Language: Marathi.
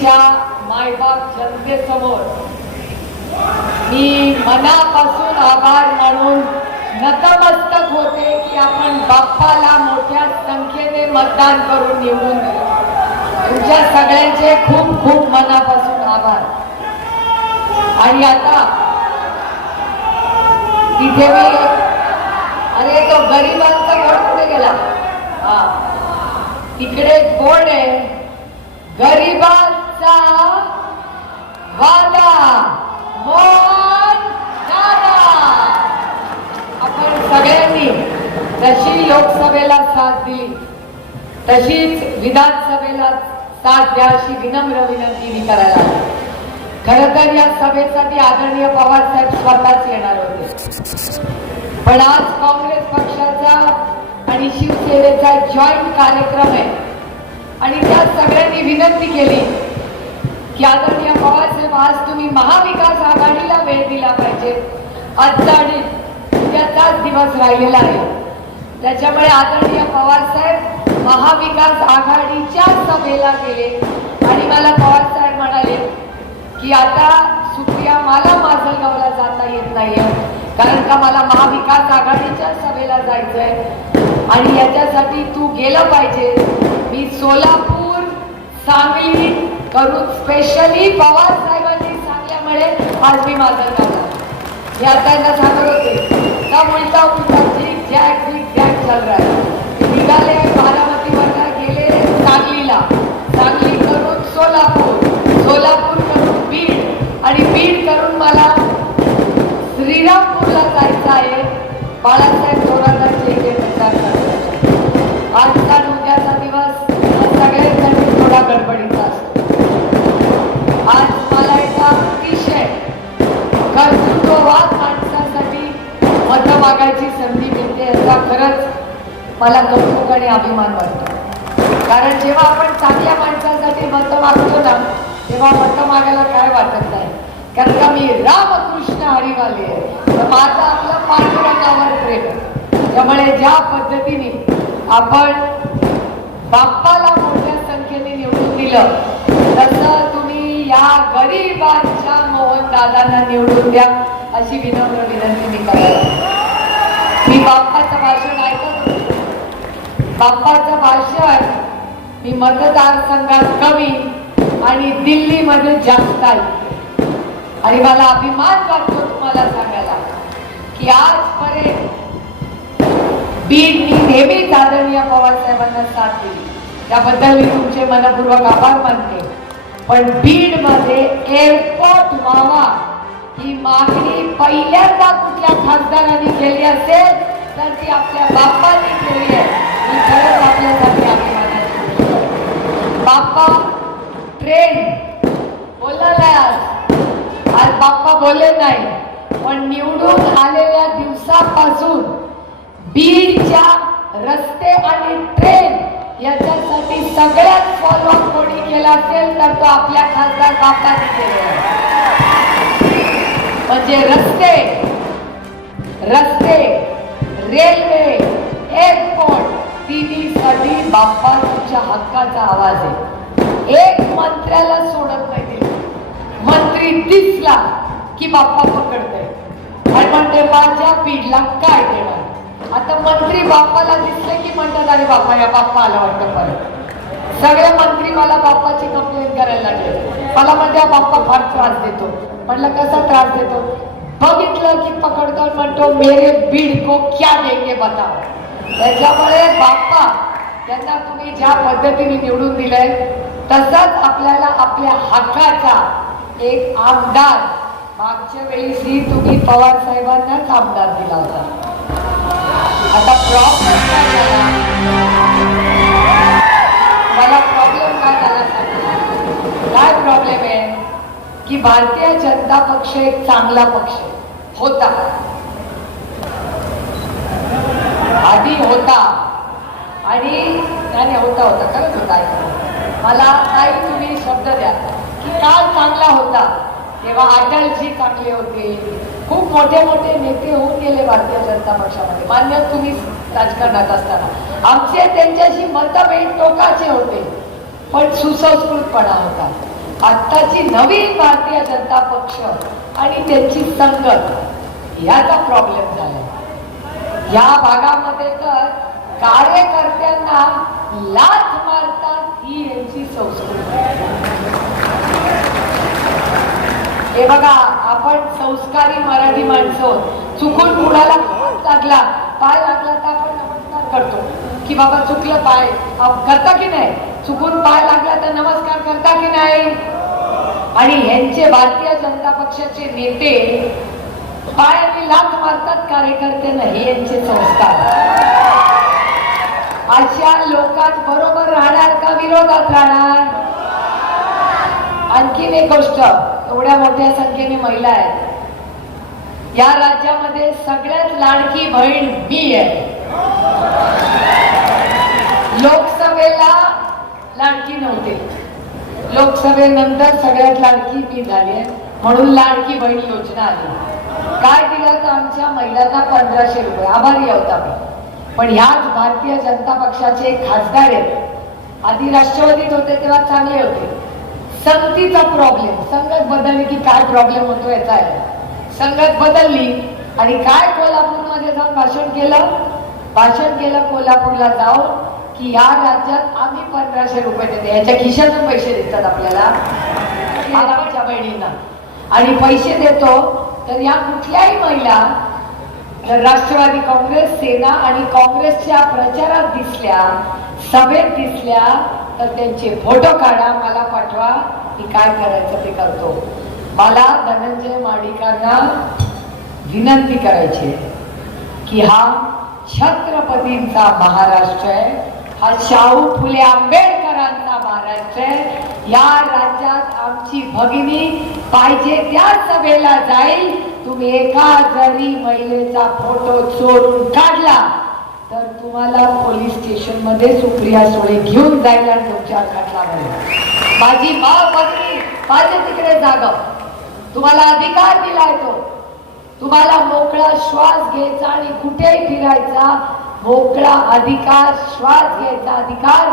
बीडच्या मायबाप जनतेसमोर मी मनापासून आभार मानून नतमस्तक होते की आपण बाप्पाला मोठ्या संख्येने मतदान करून निवडून दिलं. तुमच्या सगळ्यांचे खूप खूप मनापासून आभार. आणि आता तिथे मी अरे तो गरिबांचा बोर्ड कुठे गेला? हा. तिकडे कोण बोर्ड आहे वादा मोहन दादा. आपण सगळ्यांनी जशी लोकसभेला साथ दिली. तशीच विधानसभेला साथ द्या अशी विनम्र विनंती मी करायला खर खरं तर या सभेसाठी आदरणीय पवार साहेब स्वतःच येणार होते. पण आज काँग्रेस पक्षाचा आणि शिवसेनेचा जॉईंट कार्यक्रम आहे. आणि त्या सगळ्यांनी विनंती केली की पवारसाहेब आज तुम्ही महाविकास आघाडीला वेळ दिला पाहिजे. अडचणीत उद्याचाच दिवस राहिलेला आहे. त्याच्यामुळे आदरणीय पवारसाहेब महाविकास आघाडीच्या सभेला गेले आणि मला पवारसाहेब म्हणाले की आता सुप्रिया मला माजलगावला जाता येत नाहीये. कारण का मला महाविकास आघाडीच्या सभेला जायचंय. आणि याच्यासाठी तू गेलं पाहिजे. मी सोलापूर सांगली करून स्पेशली पवार साहेबांनी सांगल्यामुळे आज मी माझं झाला. हे आता यांना सांगत होते. का उलटा उलटा झिक झॅक झिक झॅक चाल रहा है निघाले बारामतीवरनं गेले सांगलीला. सांगली करून सोलापूर. सोलापूर करून बीड. आणि बीड करून मला श्रीरामपूरला जायचं आहे. बाळासाहेब मला कौतुक आणि अभिमान वाटतो. कारण जेव्हा आपण चांगल्या माणसांसाठी मतं मागतो ना तेव्हा मतं मागायला काय वाटत नाही. कारण का मी रामकृष्ण हरिवाले आहे. तर माझं आपलं पांडुरंगावर प्रेम त्यामुळे ज्या पद्धतीने आपण बाप्पाला मोठ्या संख्येने निवडून दिलं तसं तुम्ही या गरीबांच्या मोहन दादांना निवडून द्या अशी विनम्र विनंती मी करायला मी बाप्पाचं भाषण बाप्पाचं भाषण मी मतदारसंघात कमी आणि दिल्लीमध्ये जास्त ऐकते आणि मला अभिमान वाटतो तुम्हाला सांगायला की आजपर्यंत बीडनी नेहमीच आदरणीय पवारसाहेबांना साथ दिली. त्याबद्दल मी तुमचे मनपूर्वक आभार मानते. पण बीडमध्ये एअरपोर्ट व्हावा ही मागणी पहिल्यांदा कुठल्या खासदारांनी केली असेल तर ती आपल्या बाप्पांनी केली आहे ही खरंच आपल्यासाठी अभिमानाची गोष्ट आहे. बाप्पा ट्रेन बोलायला आज बाप्पा बोलले नाही पण निवडून आलेल्या दिवसापासून बीडच्या रस्ते आणि ट्रेन याच्यासाठी सगळ्यात फॉलोअप कोणी केला असेल तर तो आपल्या खासदार बापाने केलेला म्हणजे रस्ते रस्ते रेल्वे एअरपोर्ट तिन्हीसाठी बाप्पा तुमच्या हक्काचा आवाज आहे. एक मंत्र्याला सोडत नाही मंत्री दिसला की बाप्पा पकडतोय. आणि म्हणते माझ्या बीडला काय देणार? आता मंत्री बाप्पाला दिसले की म्हणतात अरे बाप्पा या बाप्पा आला वाटतं परत. सगळे मंत्री मला बाप्पाची कंप्लेंट करायला लागले. मला म्हणजे बाप्पा फार त्रास देतो. म्हटलं कसा त्रास देतो? बघितलं की पकडतो म्हणतो मेरे बीड को क्या देंगे बता त्याच्यामुळे बाप्पा त्यांना तुम्ही ज्या पद्धतीने निवडून दिलंय तसाच आपल्याला आपल्या हक्काचा एक आमदार मागच्या वेळी तुम्ही पवार साहेबांनाच आमदार दिला होता. आता प्रॉब्लेम काय झाला? मला प्रॉब्लेम काय झाला काय प्रॉब्लेम आहे? की भारतीय जनता पक्ष एक चांगला पक्ष होता. आधी होता. होता होता खरंच होता मला काही तुम्ही शब्द द्या. की काल चांगला होता तेव्हा अटलजी चांगले होते. खूप मोठे मोठे नेते होऊन गेले भारतीय जनता पक्षामध्ये. मान्य तुम्ही राजकारणात असताना. आमचे त्यांच्याशी मतभेद टोकाचे होते पण सुसंस्कृतपणा होता. आत्ताची नवीन भारतीय जनता पक्ष आणि त्यांची संगत याचा प्रॉब्लेम झाला. या भागामध्ये तर कार्यकर्त्यांना लाच मारतात ही यांची संस्कृती. हे बघा आपण संस्कारी मराठी माणसं चुकून कुणाला लागला पाय लागला तर आपण नमस्कार करतो. की बाबा चुकलं पाय. करता की नाही? चुकून पाय लागला तर नमस्कार करता की नाही? आणि ह्यांचे भारतीय जनता पक्षाचे नेते पायाने लाच मारतात कार्यकर्त्यांना हे यांचे संस्कार. अशा लोकांबरोबर राहणार का विरोधात राहणार? आणखीन एक गोष्ट एवढ्या मोठ्या संख्येने महिला आहेत. या राज्यामध्ये सगळ्यात लाडकी बहीण मी आहे. लोकसभेला लाडकी नव्हते. लोकसभेनंतर सगळ्यात लाडकी मी झाली आहे. म्हणून लाडकी बहीण योजना आली. काय दिलं तर आमच्या महिलांना पंधराशे रुपये. आभारी आहोत आम्ही. पण ह्याच भारतीय जनता पक्षाचे खासदार आहेत. आधी राष्ट्रवादीत होते तेव्हा चांगले होते. संगतीचा प्रॉब्लेम संगत बदलली की काय प्रॉब्लेम होतो याचा आहे. संगत बदलली आणि काय कोल्हापूरमध्ये जाऊन भाषण केलं? भाषण केलं कोल्हापूरला जाऊन की या राज्यात आम्ही पंधराशे रुपये देते. याच्या खिशातून पैसे देतात आपल्याला. बहिणींना. आणि पैसे देतो तर या कुठल्याही महिला तर राष्ट्रवादी काँग्रेस सेना आणि काँग्रेसच्या प्रचारात दिसल्या सभेत दिसल्या तर त्यांचे फोटो काढा मला पाठवा की काय करायचं ते करतो. मला धनंजय माडिकांना विनंती करायची आहे की हा छत्रपतींचा महाराष्ट्र आहे हा शाहू फुले आंबेडकरांचा महाराष्ट्र आहे या राज्यात आमची भगिनी पाहिजे त्या सभेला जाईल तुम्ही एका जरी महिलेचा फोटो चोरून काढला तर तुम्हाला पोलीस स्टेशनमध्ये सुप्रिया सुळे घेऊन जायला तुमच्या खटला माझी माव भगिनी माझे तिकडे जागा. तुम्हाला अधिकार दिलाय तो तुम्हाला मोकळा श्वास घ्यायचा आणि कुठेही फिरायचा मोकळा अधिकार श्वास घ्यायचा अधिकार